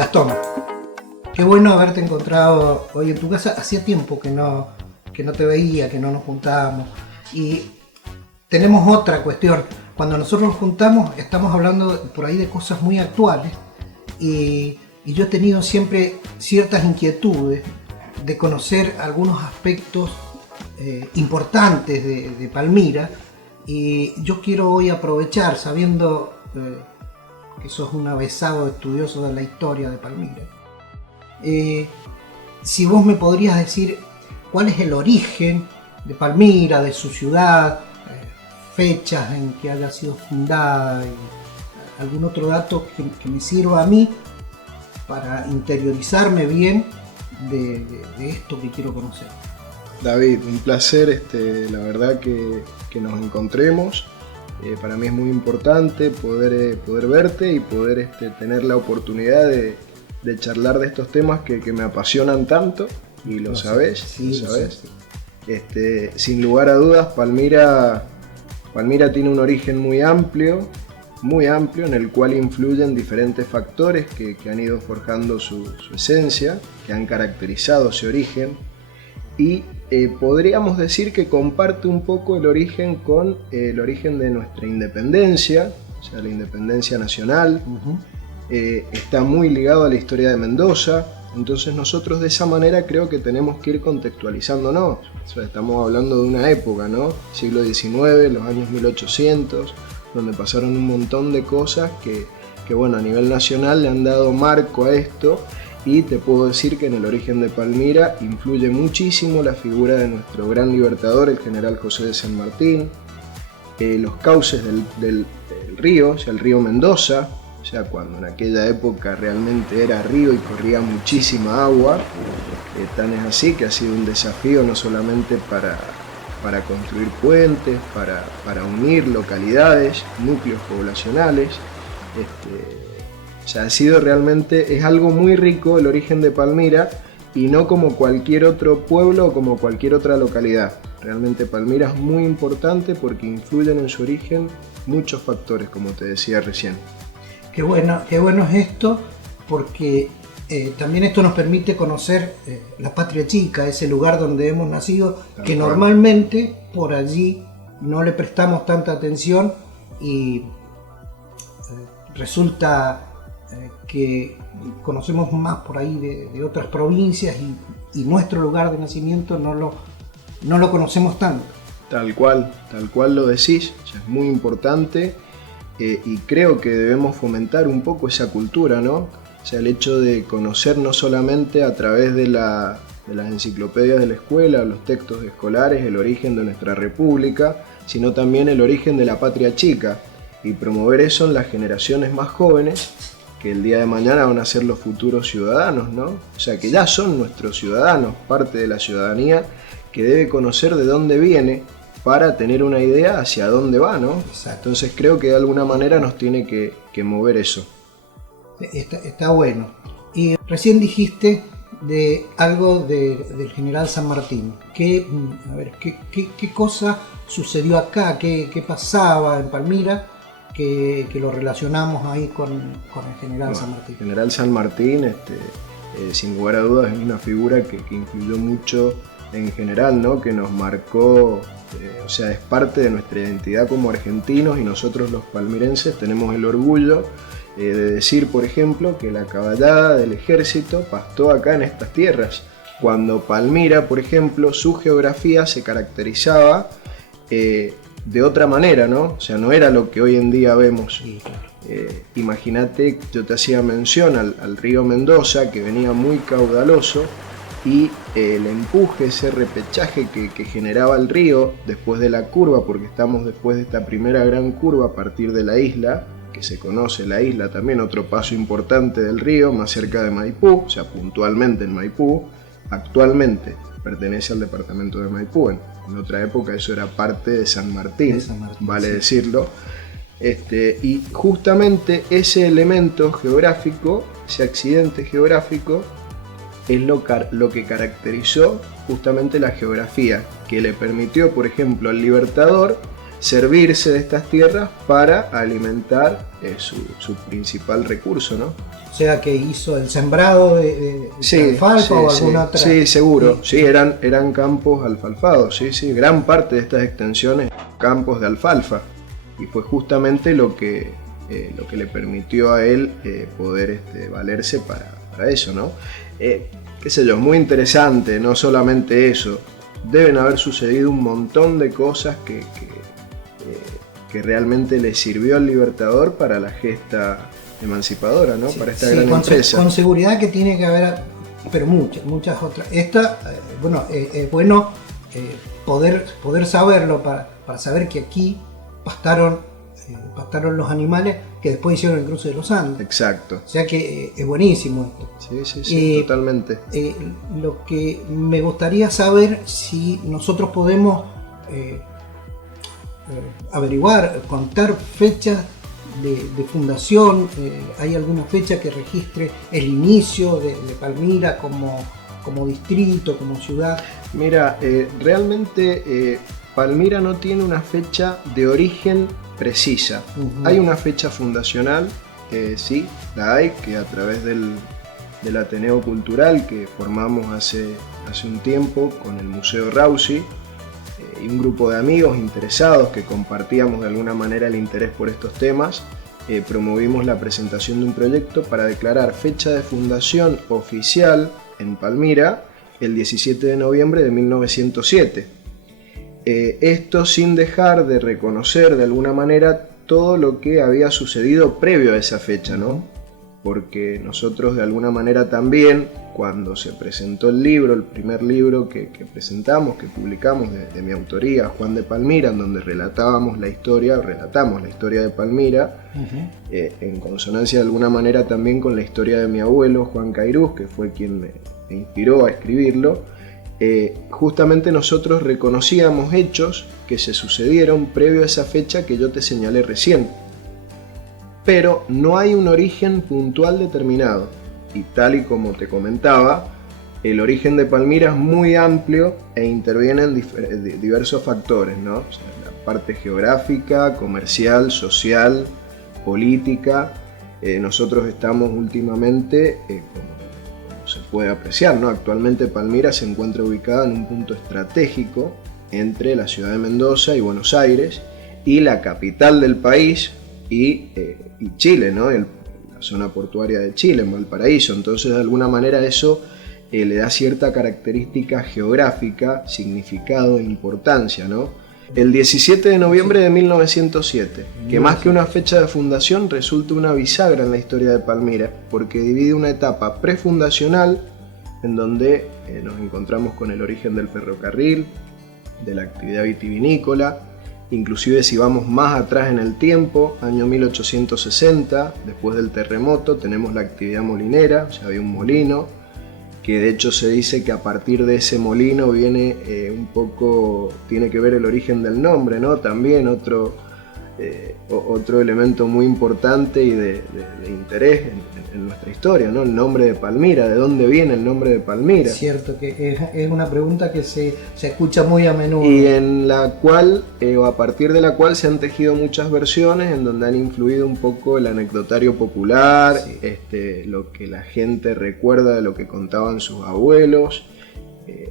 Gastón, qué bueno haberte encontrado hoy en tu casa. Hacía tiempo que no te veía, que no nos juntábamos. Y tenemos otra cuestión. Cuando nosotros nos juntamos estamos hablando por ahí de cosas muy actuales y yo he tenido siempre ciertas inquietudes de conocer algunos aspectos importantes de Palmira, y yo quiero hoy aprovechar, sabiendo que sos un avesado estudioso de la historia de Palmira, si vos me podrías decir cuál es el origen de Palmira, de su ciudad, fechas en que haya sido fundada y algún otro dato que me sirva a mí para interiorizarme bien de esto que quiero conocer. David, un placer, la verdad que nos encontremos. Para mí es muy importante poder verte y poder tener la oportunidad de charlar de estos temas que me apasionan tanto, y lo sabés, sí, lo sabés. Sí. Sin lugar a dudas, Palmira tiene un origen muy amplio, en el cual influyen diferentes factores que han ido forjando su esencia, que han caracterizado ese origen, y podríamos decir que comparte un poco el origen con el origen de nuestra independencia, o sea, la independencia nacional. Está muy ligado a la historia de Mendoza. Entonces nosotros de esa manera creo que tenemos que ir contextualizándonos. O sea, estamos hablando de una época, ¿no? Siglo XIX, los años 1800, donde pasaron un montón de cosas que bueno, a nivel nacional le han dado marco a esto, y te puedo decir que en el origen de Palmira influye muchísimo la figura de nuestro gran libertador, el general José de San Martín, los cauces del río, o sea, el río Mendoza. O sea, cuando en aquella época realmente era río y corría muchísima agua, tan es así que ha sido un desafío no solamente para construir puentes, para unir localidades, núcleos poblacionales. O sea, ha sido realmente, es algo muy rico el origen de Palmira, y no como cualquier otro pueblo o como cualquier otra localidad. Realmente Palmira es muy importante porque influyen en su origen muchos factores, como te decía recién. Qué bueno es esto, porque también esto nos permite conocer la patria chica, ese lugar donde hemos nacido, que normalmente por allí no le prestamos tanta atención, y resulta que conocemos más por ahí de otras provincias, y nuestro lugar de nacimiento no lo conocemos tanto. Tal cual lo decís, o sea, es muy importante. Y creo que debemos fomentar un poco esa cultura, ¿no? O sea, el hecho de conocer no solamente a través de las enciclopedias de la escuela, los textos escolares, el origen de nuestra república, sino también el origen de la patria chica, y promover eso en las generaciones más jóvenes, que el día de mañana van a ser los futuros ciudadanos, ¿no? O sea, que ya son nuestros ciudadanos, parte de la ciudadanía, que debe conocer de dónde viene, para tener una idea hacia dónde va, ¿no? Exacto. Entonces creo que de alguna manera nos tiene que mover eso. Está bueno. Y recién dijiste de algo del general San Martín. ¿Qué cosa sucedió acá? ¿Qué pasaba en Palmira que lo relacionamos ahí con el general San Martín? El general San Martín, sin lugar a dudas, es una figura que influyó mucho en general, ¿no? Que nos marcó. O sea, es parte de nuestra identidad como argentinos, y nosotros los palmirenses tenemos el orgullo de decir, por ejemplo, que la caballada del ejército pastó acá en estas tierras, cuando Palmira, por ejemplo, su geografía se caracterizaba de otra manera, ¿no? O sea, no era lo que hoy en día vemos. Sí, claro. Imagínate, yo te hacía mención al río Mendoza, que venía muy caudaloso, y el empuje, ese repechaje que generaba el río después de la curva, porque estamos después de esta primera gran curva a partir de la isla, que se conoce la isla también, otro paso importante del río, más cerca de Maipú, o sea, puntualmente en Maipú. Actualmente pertenece al departamento de Maipú, en otra época eso era parte de San Martín, vale sí. Decirlo. Y justamente ese elemento geográfico, ese accidente geográfico, es lo que caracterizó justamente la geografía, que le permitió, por ejemplo, al libertador servirse de estas tierras para alimentar su principal recurso, ¿no? O sea, que hizo el sembrado de alfalfa o alguna otra. Sí, seguro. Sí, eran campos alfalfados. Sí. Gran parte de estas extensiones campos de alfalfa. Y fue justamente lo que le permitió a él poder valerse para eso, ¿no? Qué sé yo, muy interesante, no solamente eso. Deben haber sucedido un montón de cosas que realmente le sirvió al Libertador para la gesta emancipadora, ¿no? Para esta gran empresa. Con seguridad que tiene que haber, pero muchas otras. Esta, es bueno poder saberlo para saber que aquí pastaron los animales que después hicieron el cruce de los Andes. Exacto. O sea que es buenísimo esto. Sí, totalmente. Lo que me gustaría saber si nosotros podemos averiguar, contar fechas de fundación. ¿Hay alguna fecha que registre el inicio de Palmira como distrito, como ciudad? Mira, realmente Palmira no tiene una fecha de origen precisa. Hay una fecha fundacional, sí, la hay, que a través del Ateneo Cultural que formamos hace un tiempo con el Museo Rausi y un grupo de amigos interesados que compartíamos de alguna manera el interés por estos temas, promovimos la presentación de un proyecto para declarar fecha de fundación oficial en Palmira el 17 de noviembre de 1907. Esto sin dejar de reconocer de alguna manera todo lo que había sucedido previo a esa fecha, ¿no? Porque nosotros de alguna manera también, cuando se presentó el libro, el primer libro que presentamos, que publicamos de mi autoría, Juan de Palmira, en donde relatamos la historia de Palmira, en consonancia de alguna manera también con la historia de mi abuelo, Juan Cairuz, que fue quien me inspiró a escribirlo. Justamente nosotros reconocíamos hechos que se sucedieron previo a esa fecha que yo te señalé recién. Pero no hay un origen puntual determinado. Y tal y como te comentaba, el origen de Palmira es muy amplio e intervienen diversos factores, ¿no? O sea, la parte geográfica, comercial, social, política. Nosotros estamos últimamente, como se puede apreciar, ¿no? Actualmente Palmira se encuentra ubicada en un punto estratégico entre la ciudad de Mendoza y Buenos Aires y la capital del país y Chile, ¿no? La zona portuaria de Chile, en Valparaíso. Entonces, de alguna manera eso le da cierta característica geográfica, significado e importancia, ¿no? El 17 de noviembre de 1907, que más que una fecha de fundación resulta una bisagra en la historia de Palmira, porque divide una etapa prefundacional en donde nos encontramos con el origen del ferrocarril, de la actividad vitivinícola. Inclusive si vamos más atrás en el tiempo, año 1860, después del terremoto, tenemos la actividad molinera, o sea, había un molino, que de hecho se dice que a partir de ese molino viene tiene que ver el origen del nombre, ¿no? También otro elemento muy importante y de interés en nuestra historia, ¿no? El nombre de Palmira, ¿de dónde viene el nombre de Palmira? Cierto, que es una pregunta que se escucha muy a menudo. Y en la cual, o a partir de la cual se han tejido muchas versiones en donde han influido un poco el anecdotario popular, sí. Lo que la gente recuerda de lo que contaban sus abuelos,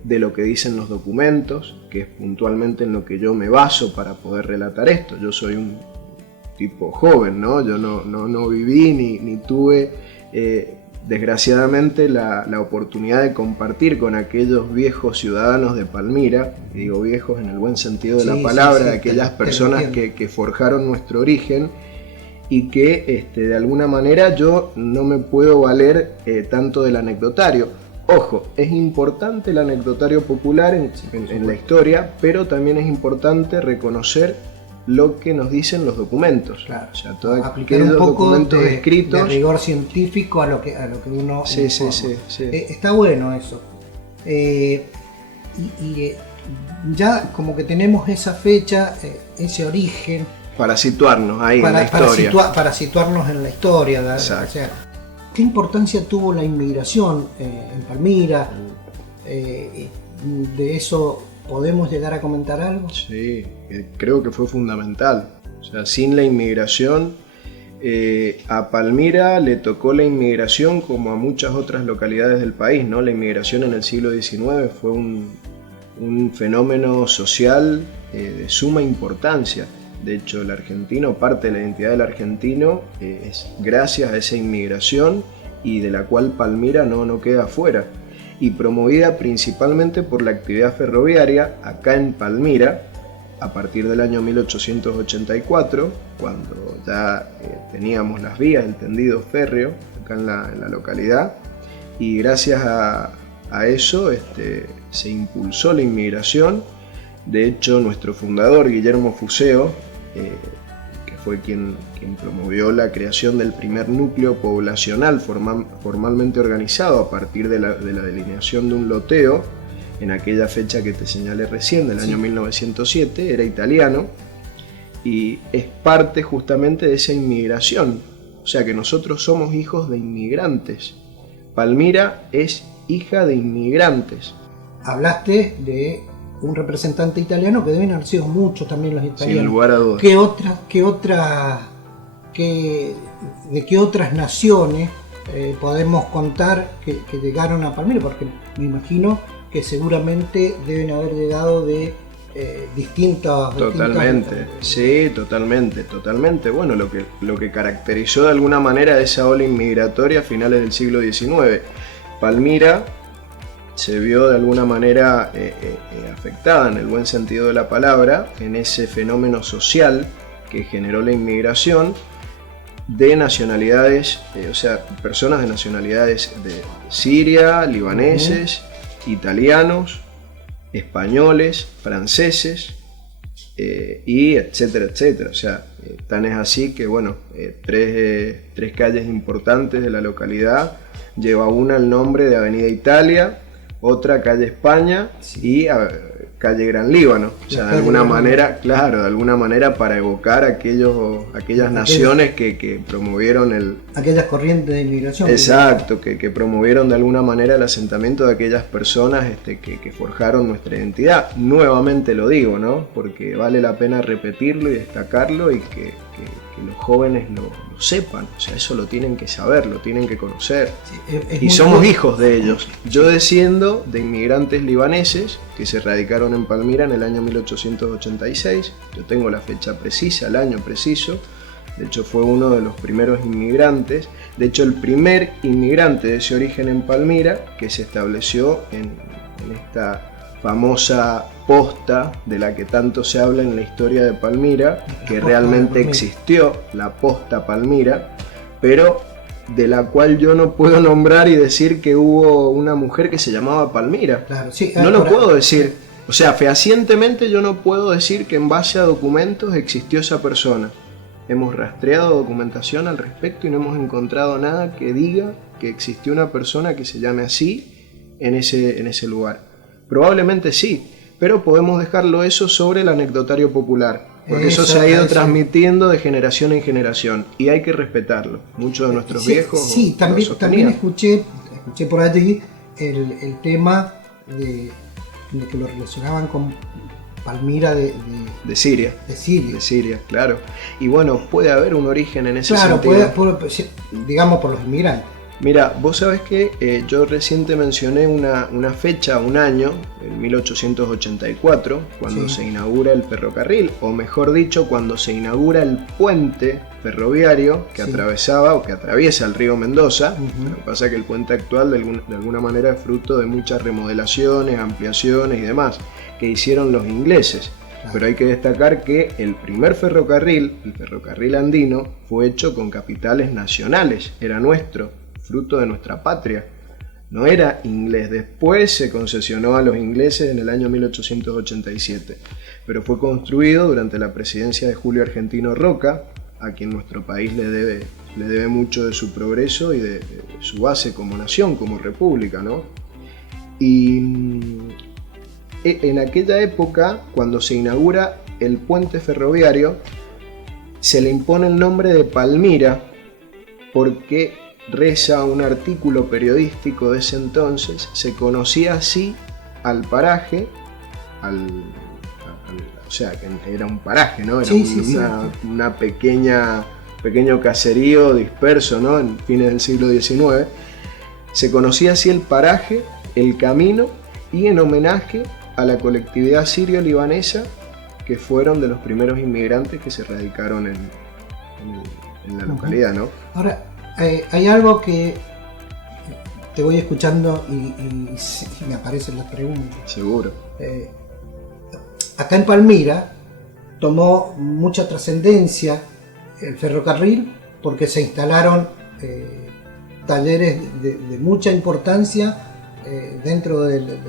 de lo que dicen los documentos, que es puntualmente en lo que yo me baso para poder relatar esto. Yo soy un tipo joven, ¿no? Yo no viví ni tuve desgraciadamente la oportunidad de compartir con aquellos viejos ciudadanos de Palmira, y digo viejos en el buen sentido de la palabra, de aquellas personas que forjaron nuestro origen y que de alguna manera yo no me puedo valer tanto del anecdotario. Ojo, es importante el anecdotario popular en la historia, pero también es importante reconocer lo que nos dicen los documentos. Claro. O sea, todos aplicar un poco documentos escritos. De rigor científico a lo que uno... Sí. Está bueno eso. Ya como que tenemos esa fecha, ese origen. Para situarnos ahí en la historia. Para situarnos en la historia. Exacto. O sea, ¿qué importancia tuvo la inmigración en Palmira? De eso ¿podemos llegar a comentar algo? Sí, creo que fue fundamental. O sea, sin la inmigración, a Palmira le tocó la inmigración como a muchas otras localidades del país, ¿no? La inmigración en el siglo XIX fue un fenómeno social de suma importancia. De hecho, el argentino, parte de la identidad del argentino es gracias a esa inmigración, y de la cual Palmira no queda fuera, y promovida principalmente por la actividad ferroviaria acá en Palmira a partir del año 1884, cuando ya teníamos las vías, el tendido férreo acá en la localidad, y gracias a eso se impulsó la inmigración. De hecho, nuestro fundador, Guillermo Fuseo, que fue quien promovió la creación del primer núcleo poblacional formalmente organizado a partir de la delineación de un loteo, en aquella fecha que te señalé recién, del año 1907, era italiano, y es parte justamente de esa inmigración. O sea que nosotros somos hijos de inmigrantes. Palmira es hija de inmigrantes. Hablaste de un representante italiano, que deben haber sido muchos también los italianos. Sin lugar a dudas. ¿De qué otras naciones podemos contar que llegaron a Palmira? Porque me imagino que seguramente deben haber llegado de distintas... Totalmente, sí, totalmente. Bueno, lo que caracterizó de alguna manera esa ola inmigratoria a finales del siglo XIX. Palmira se vio de alguna manera afectada, en el buen sentido de la palabra, en ese fenómeno social que generó la inmigración de nacionalidades, o sea, personas de nacionalidades de Siria, libaneses, italianos, españoles, franceses, y etcétera. O sea, tan es así que, bueno, tres calles importantes de la localidad, lleva una el nombre de Avenida Italia, otra calle España, y calle Gran Líbano. O sea, de alguna manera para evocar aquellas naciones que promovieron aquellas corrientes de inmigración. Exacto, que promovieron de alguna manera el asentamiento de aquellas personas que forjaron nuestra identidad. Nuevamente lo digo, ¿no? Porque vale la pena repetirlo y destacarlo, y que los jóvenes lo sepan. O sea, eso lo tienen que saber, lo tienen que conocer. Sí, y somos hijos de ellos. Yo desciendo de inmigrantes libaneses que se radicaron en Palmira en el año 1886. Yo tengo la fecha precisa, el año preciso. De hecho, fue uno de los primeros inmigrantes. De hecho, el primer inmigrante de ese origen en Palmira, que se estableció en esta famosa posta de la que tanto se habla en la historia de Palmira, que realmente existió, la posta Palmira, pero de la cual yo no puedo nombrar y decir que hubo una mujer que se llamaba Palmira. Claro, sí, no lo puedo decir. O sea, fehacientemente yo no puedo decir que en base a documentos existió esa persona. Hemos rastreado documentación al respecto y no hemos encontrado nada que diga que existió una persona que se llame así en ese lugar. Probablemente sí, pero podemos dejarlo eso sobre el anecdotario popular, porque eso se ha ido transmitiendo de generación en generación y hay que respetarlo. Muchos de nuestros viejos sí, también escuché por allí el tema de que lo relacionaban con Palmira de Siria. De Siria, claro. Y bueno, puede haber un origen en ese sentido. Claro, digamos por los inmigrantes. Mira, vos sabés que yo reciente mencioné una fecha, un año, en 1884, cuando se inaugura el ferrocarril, o mejor dicho, cuando se inaugura el puente ferroviario que atravesaba o que atraviesa el río Mendoza. Lo que pasa es que el puente actual de alguna manera es fruto de muchas remodelaciones, ampliaciones y demás que hicieron los ingleses. Pero hay que destacar que el primer ferrocarril, el ferrocarril andino, fue hecho con capitales nacionales, era nuestro, fruto de nuestra patria, no era inglés. Después se concesionó a los ingleses en el año 1887, pero fue construido durante la presidencia de Julio Argentino Roca, a quien nuestro país le debe mucho de su progreso y de su base como nación, como república, ¿no? Y en aquella época, cuando se inaugura el puente ferroviario, se le impone el nombre de Palmira porque, reza un artículo periodístico de ese entonces, se conocía así al paraje o sea, que era un paraje, ¿no? Era Sí. una pequeño caserío disperso, ¿no? En fines del siglo XIX. Se conocía así el paraje, el camino, y en homenaje a la colectividad sirio-libanesa, que fueron de los primeros inmigrantes que se radicaron en la localidad, ¿no? Ahora, hay algo que te voy escuchando y me aparecen las preguntas. Seguro. Acá en Palmira tomó mucha trascendencia el ferrocarril porque se instalaron talleres de mucha importancia dentro del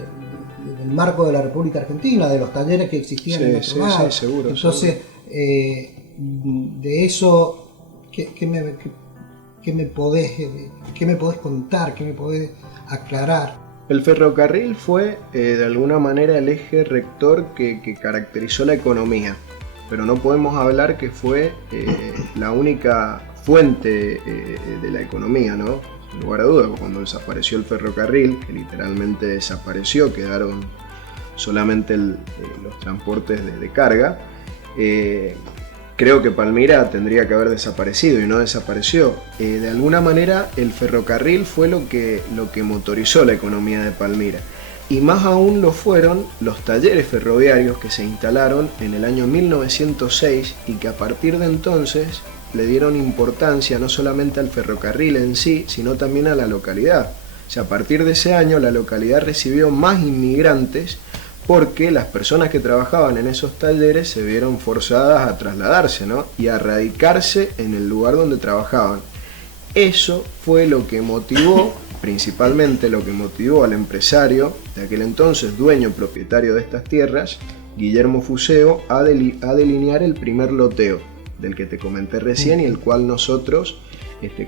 marco de la República Argentina, de los talleres que existían en otro lado. Sí, seguro. Entonces, de eso, ¿qué me podés contar? ¿Qué me podés aclarar? El ferrocarril fue de alguna manera el eje rector que caracterizó la economía, pero no podemos hablar que fue la única fuente de la economía, ¿no? Sin lugar a dudas, cuando desapareció el ferrocarril, que literalmente desapareció, quedaron solamente los transportes de carga, creo que Palmira tendría que haber desaparecido y no desapareció. De alguna manera el ferrocarril fue lo que motorizó la economía de Palmira. Y más aún lo fueron los talleres ferroviarios que se instalaron en el año 1906 y que a partir de entonces le dieron importancia no solamente al ferrocarril en sí, sino también a la localidad. O sea, a partir de ese año la localidad recibió más inmigrantes porque las personas que trabajaban en esos talleres se vieron forzadas a trasladarse, ¿no? Y a radicarse en el lugar donde trabajaban. Eso fue lo que motivó, principalmente lo que motivó al empresario de aquel entonces, dueño propietario de estas tierras, Guillermo Fuseo, a delinear el primer loteo, del que te comenté recién y el cual nosotros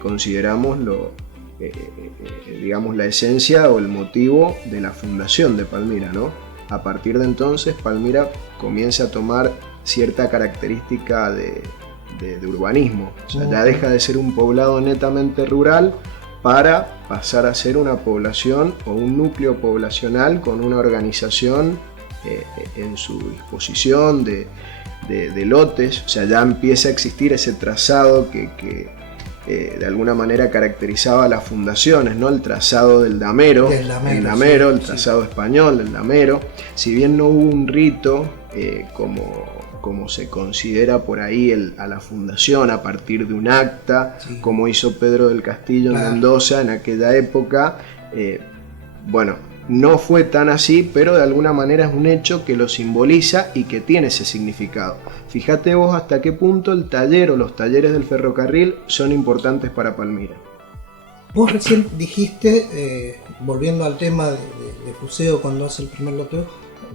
consideramos digamos, la esencia o el motivo de la fundación de Palmira, ¿no? A partir de entonces Palmira comienza a tomar cierta característica de urbanismo, o sea, ya deja de ser un poblado netamente rural para pasar a ser una población o un núcleo poblacional con una organización en su disposición de lotes, o sea, ya empieza a existir ese trazado que de alguna manera caracterizaba las fundaciones, ¿no? El trazado del damero, el trazado español del damero. Si bien no hubo un rito como se considera por ahí a la fundación a partir de un acta, como hizo Pedro del Castillo en Mendoza en aquella época, bueno, no fue tan así, pero de alguna manera es un hecho que lo simboliza y que tiene ese significado. Fíjate vos hasta qué punto el taller o los talleres del ferrocarril son importantes para Palmira. Vos recién dijiste, volviendo al tema de Fuseo cuando hace el primer loteo,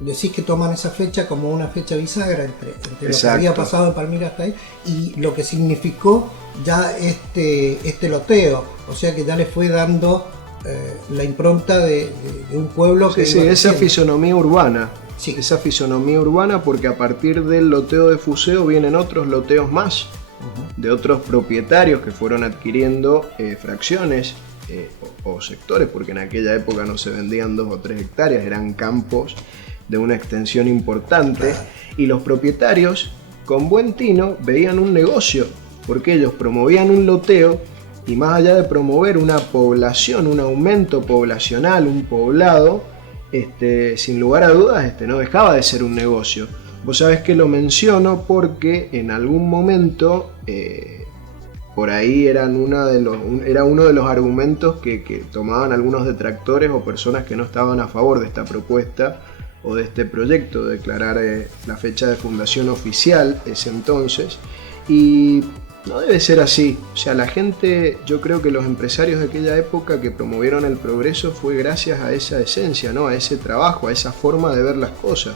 decís que toman esa fecha como una fecha bisagra entre lo que había pasado en Palmira hasta ahí y lo que significó ya este loteo, o sea que ya le fue dando la impronta de un pueblo que... Sí, esa fisonomía urbana. Sí. Esa fisonomía urbana, porque a partir del loteo de Fuseo vienen otros loteos más, de otros propietarios que fueron adquiriendo fracciones o sectores, porque en aquella época no se vendían 2 o 3 hectáreas, eran campos de una extensión importante, y los propietarios con buen tino veían un negocio, porque ellos promovían un loteo y más allá de promover una población, un aumento poblacional, un poblado, sin lugar a dudas no dejaba de ser un negocio. Vos sabés que lo menciono porque en algún momento por ahí era uno de los argumentos que tomaban algunos detractores o personas que no estaban a favor de esta propuesta o de este proyecto, de declarar la fecha de fundación oficial ese entonces, y no debe ser así. O sea, la gente, yo creo que los empresarios de aquella época que promovieron el progreso fue gracias a esa esencia, ¿no? A ese trabajo, a esa forma de ver las cosas.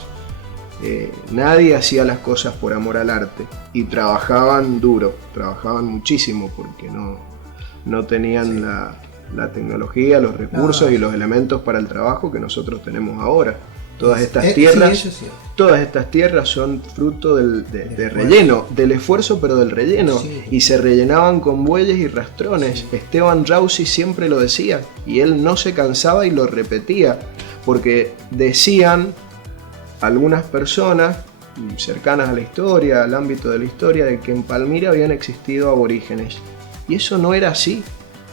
Nadie hacía las cosas por amor al arte y trabajaban duro, trabajaban muchísimo porque no tenían la tecnología, los recursos y los elementos para el trabajo que nosotros tenemos ahora. Todas estas tierras son fruto de relleno, del esfuerzo, pero del relleno. Sí. Y se rellenaban con bueyes y rastrones. Sí. Esteban Rausi siempre lo decía y él no se cansaba y lo repetía, porque decían algunas personas cercanas a la historia, al ámbito de la historia, de que en Palmira habían existido aborígenes. Y eso no era así,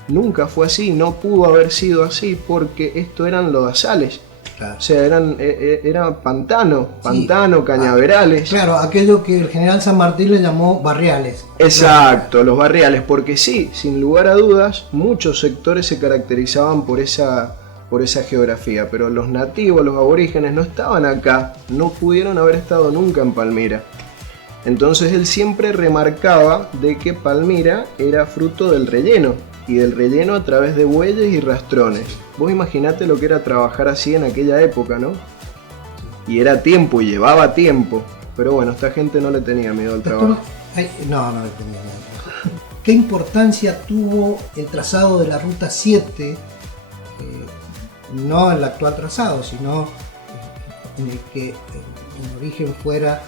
nunca fue así, no pudo haber sido así, porque esto eran lodazales. Claro. O sea, era pantano, sí, cañaverales. Claro, aquello que el general San Martín le llamó barriales. Exacto, los barriales, porque sí, sin lugar a dudas, muchos sectores se caracterizaban por esa geografía, pero los nativos, los aborígenes, no estaban acá, no pudieron haber estado nunca en Palmira. Entonces él siempre remarcaba de que Palmira era fruto del relleno, y del relleno a través de bueyes y rastrones. Vos imaginate lo que era trabajar así en aquella época, ¿no? Y era tiempo, y llevaba tiempo, pero bueno, esta gente no le tenía miedo al trabajo. No le tenía miedo. ¿Qué importancia tuvo el trazado de la Ruta 7? No el actual trazado, sino en el que en origen fuera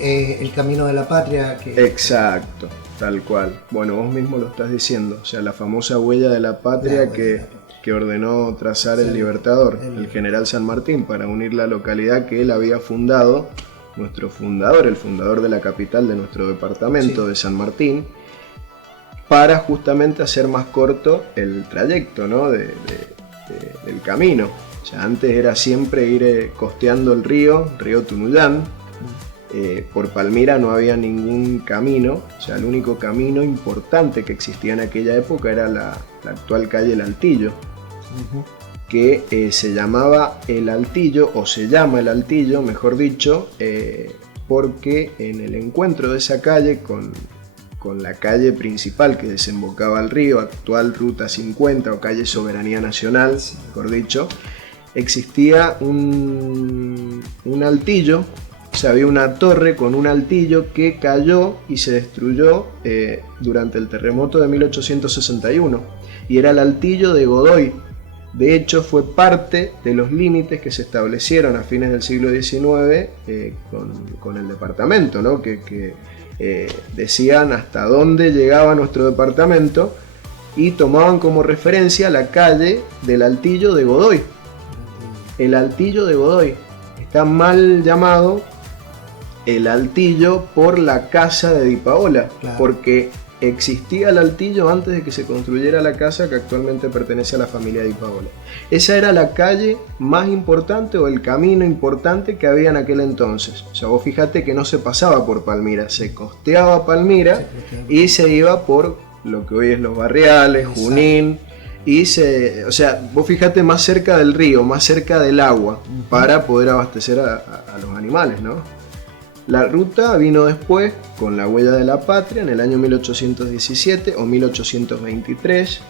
el Camino de la Patria. Exacto, tal cual. Bueno, vos mismo lo estás diciendo, o sea, la famosa huella de la patria que ordenó trazar el Libertador, el general San Martín, para unir la localidad que él había fundado, nuestro fundador, el fundador de la capital de nuestro departamento, de San Martín, para justamente hacer más corto el trayecto, ¿no? del camino. O sea, antes era siempre ir costeando el río Tunuyán. Por Palmira no había ningún camino, o sea, el único camino importante que existía en aquella época era la actual calle El Altillo, que se llamaba El Altillo, o se llama El Altillo, mejor dicho, porque en el encuentro de esa calle con la calle principal que desembocaba al río, actual Ruta 50 o calle Soberanía Nacional, mejor dicho, existía un altillo. O sea, había una torre con un altillo que cayó y se destruyó durante el terremoto de 1861. Y era el altillo de Godoy. De hecho, fue parte de los límites que se establecieron a fines del siglo XIX con el departamento, ¿no? Que decían hasta dónde llegaba nuestro departamento y tomaban como referencia la calle del altillo de Godoy. El altillo de Godoy está mal llamado el altillo por la casa de Di Paola, claro, porque existía el altillo antes de que se construyera la casa que actualmente pertenece a la familia Di Paola. Esa era la calle más importante o el camino importante que había en aquel entonces. O sea, vos fíjate que no se pasaba por Palmira, se costeaba Palmira y se iba por lo que hoy es Los Barriales, Junín, y o sea, vos fíjate más cerca del río, más cerca del agua, para poder abastecer a los animales, ¿no? La ruta vino después con la huella de la patria en el año 1817 o 1823,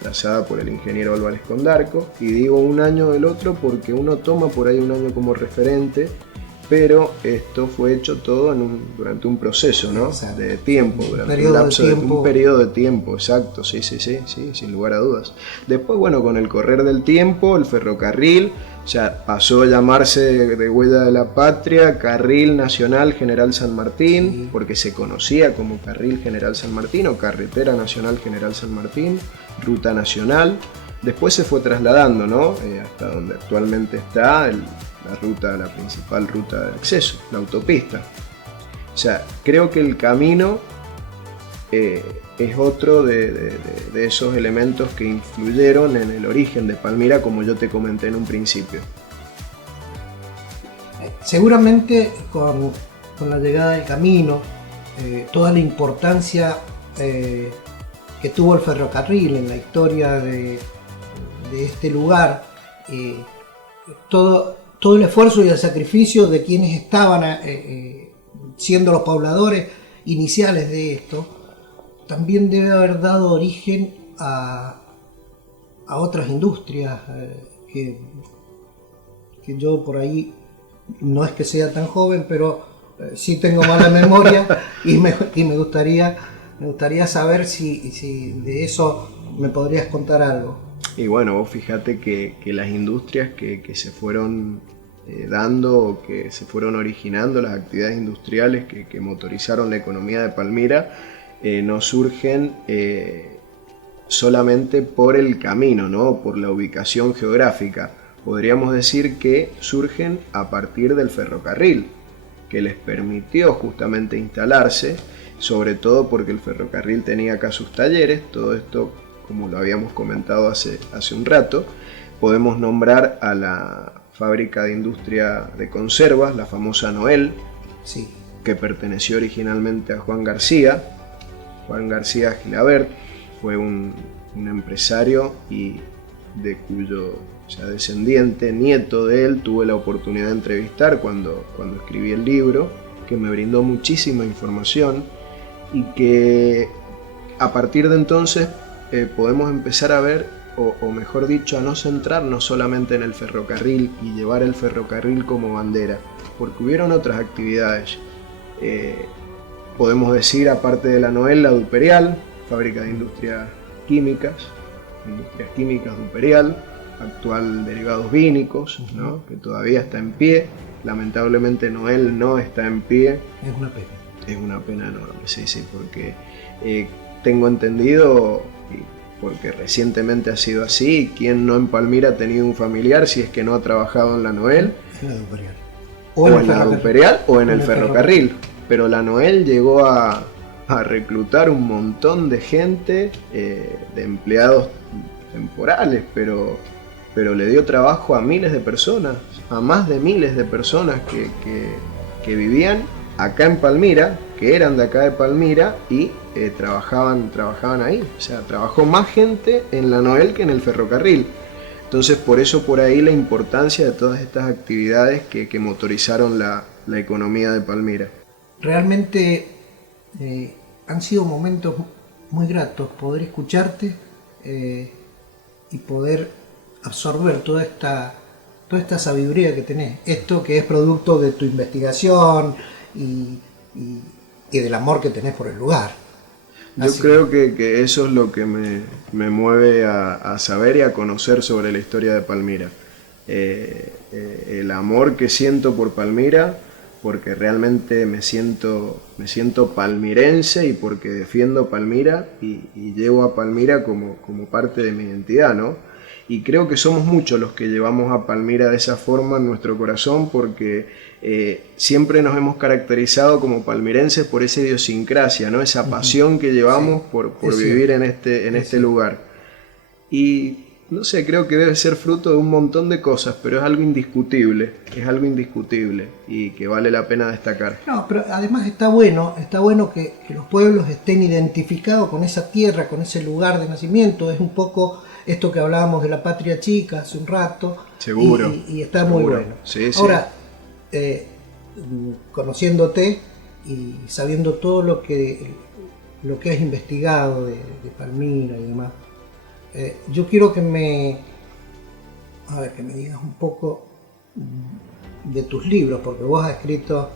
trazada por el ingeniero Álvarez Condarco, y digo un año del otro porque uno toma por ahí un año como referente, pero esto fue hecho todo durante un proceso, ¿no? De tiempo, durante un periodo de tiempo, exacto, sí, sin lugar a dudas. Después, bueno, con el correr del tiempo, el ferrocarril, o sea, pasó a llamarse de huella de la patria Carril Nacional General San Martín, porque se conocía como Carril General San Martín o Carretera Nacional General San Martín, Ruta Nacional. Después se fue trasladando, ¿no? Hasta donde actualmente está la principal ruta de acceso, la autopista. O sea, creo que el camino es otro de esos elementos que influyeron en el origen de Palmira, como yo te comenté en un principio. Seguramente con la llegada del camino, toda la importancia que tuvo el ferrocarril en la historia de este lugar, todo el esfuerzo y el sacrificio de quienes estaban siendo los pobladores iniciales de esto, también debe haber dado origen a otras industrias que yo por ahí, no es que sea tan joven, pero sí tengo mala memoria y me gustaría saber si de eso me podrías contar algo. Y bueno, vos fíjate que las industrias que se fueron dando o que se fueron originando, las actividades industriales que motorizaron la economía de Palmira, no surgen solamente por el camino, ¿no? Por la ubicación geográfica. podríamos decir que surgen a partir del ferrocarril, que les permitió justamente instalarse, sobre todo porque el ferrocarril tenía acá sus talleres. Todo esto, como lo habíamos comentado hace un rato. Podemos nombrar a la fábrica de industria de conservas, la famosa Noel, Sí. que perteneció originalmente a Juan García. Juan García Gilabert fue un empresario y de cuyo descendiente, nieto de él, tuve la oportunidad de entrevistar cuando escribí el libro, que me brindó muchísima información y que a partir de entonces podemos empezar a ver, o mejor dicho, a no centrarnos solamente en el ferrocarril y llevar el ferrocarril como bandera, porque hubieron otras actividades. Podemos decir, aparte de la Noel, la Duperial, fábrica de industrias químicas Duperial, actual derivados vínicos, ¿no? Que todavía está en pie. Lamentablemente Noel no está en pie. Es una pena. Es una pena enorme, sí, porque tengo entendido, porque recientemente ha sido así, ¿quién no en Palmira ha tenido un familiar si es que no ha trabajado en la Noel? En la Duperial. O en la Duperial o en el ferrocarril. Pero la Noel llegó a reclutar un montón de gente, de empleados temporales, pero le dio trabajo a miles de personas, a más de miles de personas que vivían acá en Palmira, que eran de acá de Palmira y trabajaban ahí. O sea, trabajó más gente en la Noel que en el ferrocarril. Entonces, por eso por ahí la importancia de todas estas actividades que motorizaron la economía de Palmira. Realmente han sido momentos muy gratos poder escucharte y poder absorber toda esta sabiduría que tenés. Esto que es producto de tu investigación y del amor que tenés por el lugar. Yo creo que eso es lo que me mueve a saber y a conocer sobre la historia de Palmira. El amor que siento por Palmira, porque realmente me siento palmirense y porque defiendo Palmira y llevo a Palmira como parte de mi identidad, ¿no? Y creo que somos muchos los que llevamos a Palmira de esa forma en nuestro corazón, porque siempre nos hemos caracterizado como palmirenses por esa idiosincrasia, ¿no? Esa pasión que llevamos por vivir en este lugar. Y no sé, creo que debe ser fruto de un montón de cosas, pero es algo indiscutible y que vale la pena destacar. No, pero además está bueno que los pueblos estén identificados con esa tierra, con ese lugar de nacimiento. Es un poco esto que hablábamos de la patria chica hace un rato. Seguro. Y está muy bueno. Sí, ahora, conociéndote y sabiendo todo lo que has investigado de Palmira y demás, yo quiero que me digas un poco de tus libros, porque vos has escrito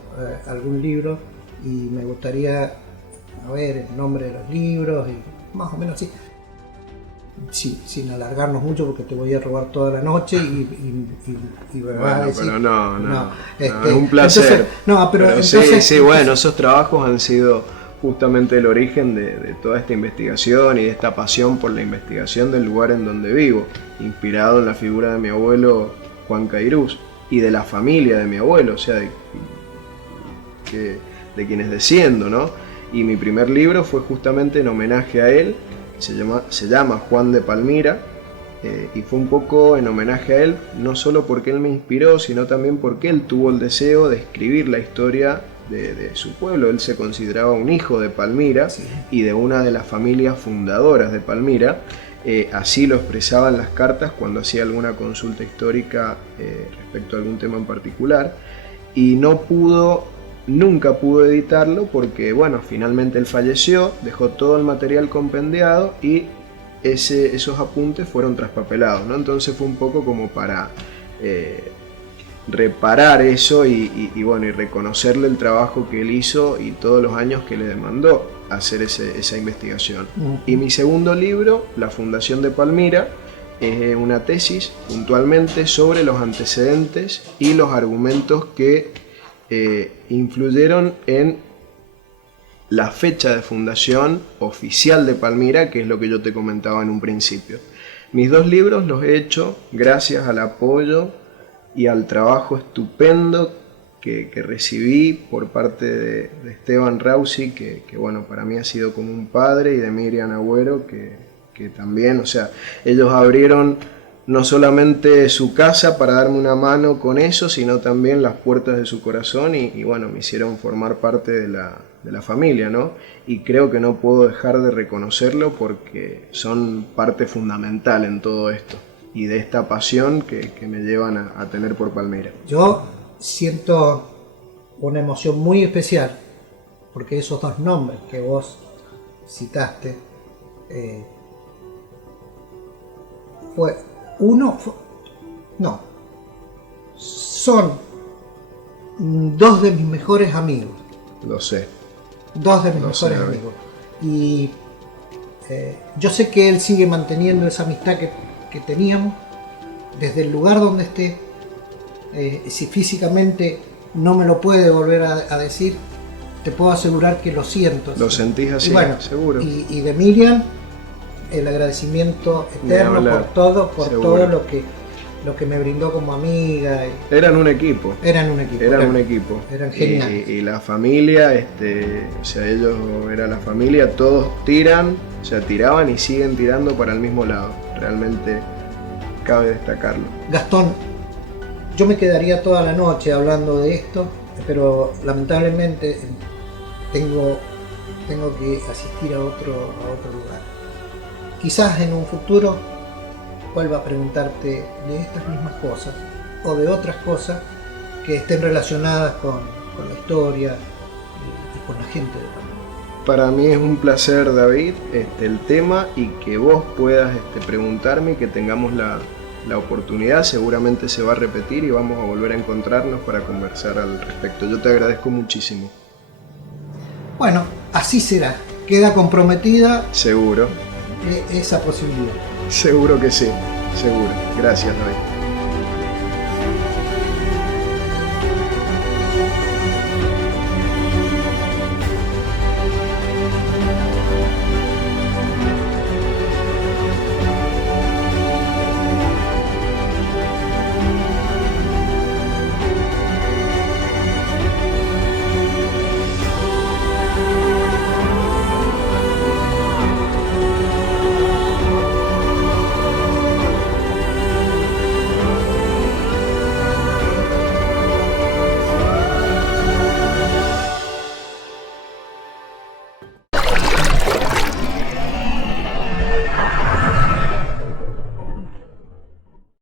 algún libro y me gustaría saber el nombre de los libros y más o menos así, sin alargarnos mucho, porque te voy a robar toda la noche y me vas a decir... Pero no, es un placer. Entonces, bueno, esos trabajos han sido justamente el origen de toda esta investigación y de esta pasión por la investigación del lugar en donde vivo, inspirado en la figura de mi abuelo Juan Cairuz y de la familia de mi abuelo, o sea, de quienes desciendo, ¿no? Y mi primer libro fue justamente en homenaje a él, se llama Juan de Palmira, y fue un poco en homenaje a él, no solo porque él me inspiró, sino también porque él tuvo el deseo de escribir la historia de su pueblo. Él se consideraba un hijo de Palmira, sí, y de una de las familias fundadoras de Palmira. Así lo expresaba en las cartas cuando hacía alguna consulta histórica respecto a algún tema en particular, y nunca pudo editarlo porque, bueno, finalmente él falleció, dejó todo el material compendiado y esos apuntes fueron traspapelados, ¿no? Entonces fue un poco como para reparar eso y reconocerle el trabajo que él hizo y todos los años que le demandó hacer esa investigación. Y mi segundo libro, La Fundación de Palmira, es una tesis puntualmente sobre los antecedentes y los argumentos que influyeron en la fecha de fundación oficial de Palmira, que es lo que yo te comentaba en un principio. Mis 2 libros los he hecho gracias al apoyo y al trabajo estupendo que recibí por parte de Esteban Rausi, que bueno, para mí ha sido como un padre, y de Miriam Agüero, que también, o sea, ellos abrieron no solamente su casa para darme una mano con eso, sino también las puertas de su corazón y bueno, me hicieron formar parte de la familia, ¿no? Y creo que no puedo dejar de reconocerlo porque son parte fundamental en todo esto y de esta pasión que me llevan a tener por Palmira. Yo siento una emoción muy especial porque esos 2 nombres que vos citaste son 2 de mis mejores amigos. Lo sé. 2 de mis mejores amigos. Y yo sé que él sigue manteniendo esa amistad que teníamos desde el lugar donde esté. Si físicamente no me lo puede volver a decir, te puedo asegurar que lo siento. Lo sentís así, y bueno, seguro. Y de Miriam, el agradecimiento eterno por todo lo que me brindó como amiga. Eran un equipo. Eran un equipo. Eran geniales. Y la familia, o sea, ellos eran la familia, todos tiran, o sea, tiraban y siguen tirando para el mismo lado. Realmente cabe destacarlo. Gastón, yo me quedaría toda la noche hablando de esto, pero lamentablemente tengo que asistir a otro lugar. Quizás en un futuro vuelva a preguntarte de estas mismas cosas o de otras cosas que estén relacionadas con la historia y con la gente de Palmira. Para mí es un placer, David, el tema, y que vos puedas preguntarme y que tengamos la oportunidad. Seguramente se va a repetir y vamos a volver a encontrarnos para conversar al respecto. Yo te agradezco muchísimo. Bueno, así será. Queda comprometida. Seguro. Esa posibilidad. Seguro que sí, seguro. Gracias, David.